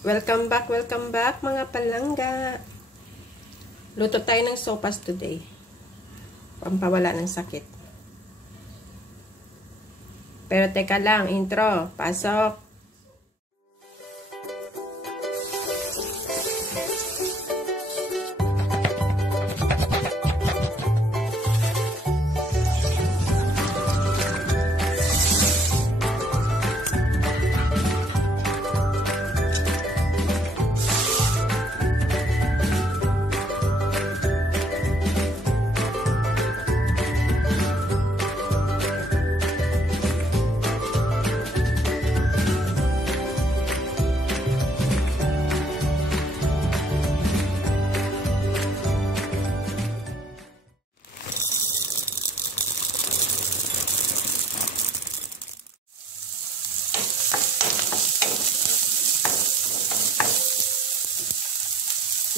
Welcome back mga palangga. Luto tayo ng sopas today. Pampawala ng sakit. Pero teka lang, intro. Pasok.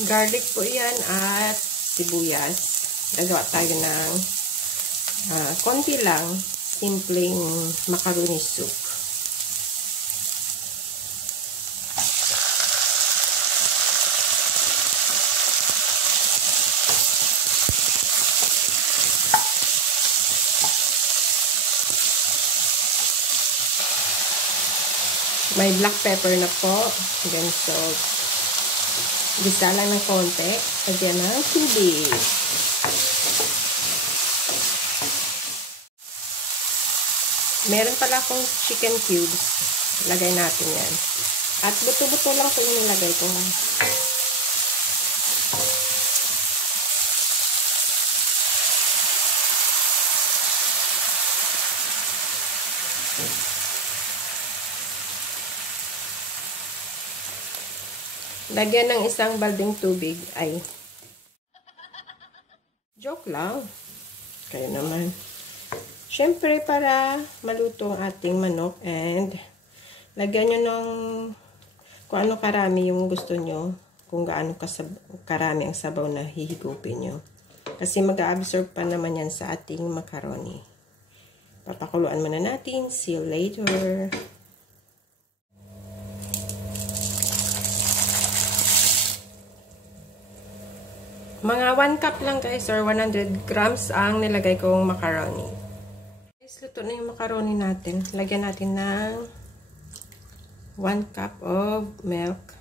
Garlic po yan at sibuyas. Gagawa tayo ng konti lang, simpleng macaroni soup. May black pepper na po, then salt. Gisa lang ng konti. Lagyan ng tubig. Meron pala akong chicken cubes. Lagay natin yan. At buto-buto lang ito yung nilagay ko. Lagyan ng isang balding tubig. Ay. Joke lang. Kayo naman. Siyempre, para maluto ang ating manok and lagyan nyo ng kung ano karami yung gusto nyo. Kung gaano karami ang sabaw na hihigupin nyo. Kasi mag-absorb pa naman yan sa ating macaroni. Papakuluan muna natin. See you later. Mga 1 cup lang guys or 100 grams ang nilagay kong macaroni. Guys, luto na yung macaroni natin. Lagyan natin ng 1 cup of milk.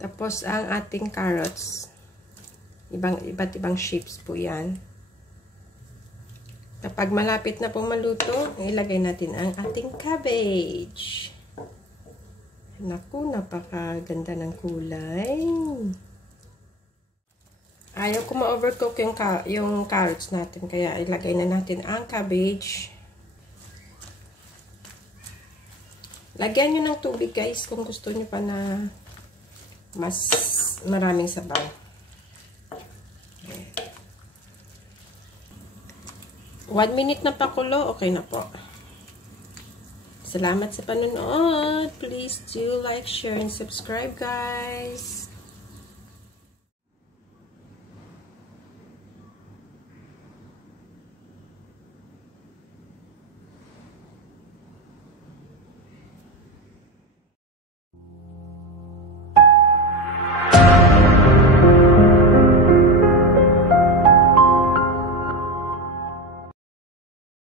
Tapos ang ating carrots. Iba't ibang shapes po yan. Kapag malapit na pong maluto, ilagay natin ang ating cabbage. Naku, napakaganda ng kulay. Ayaw ko ma-overcook yung carrots natin. Kaya ilagay na natin ang cabbage. Lagyan nyo ng tubig guys kung gusto nyo pa na mas maraming sabaw. Okay. 1 minute na pakulo, okay na po. Salamat sa panonood. Please do like, share, and subscribe, guys.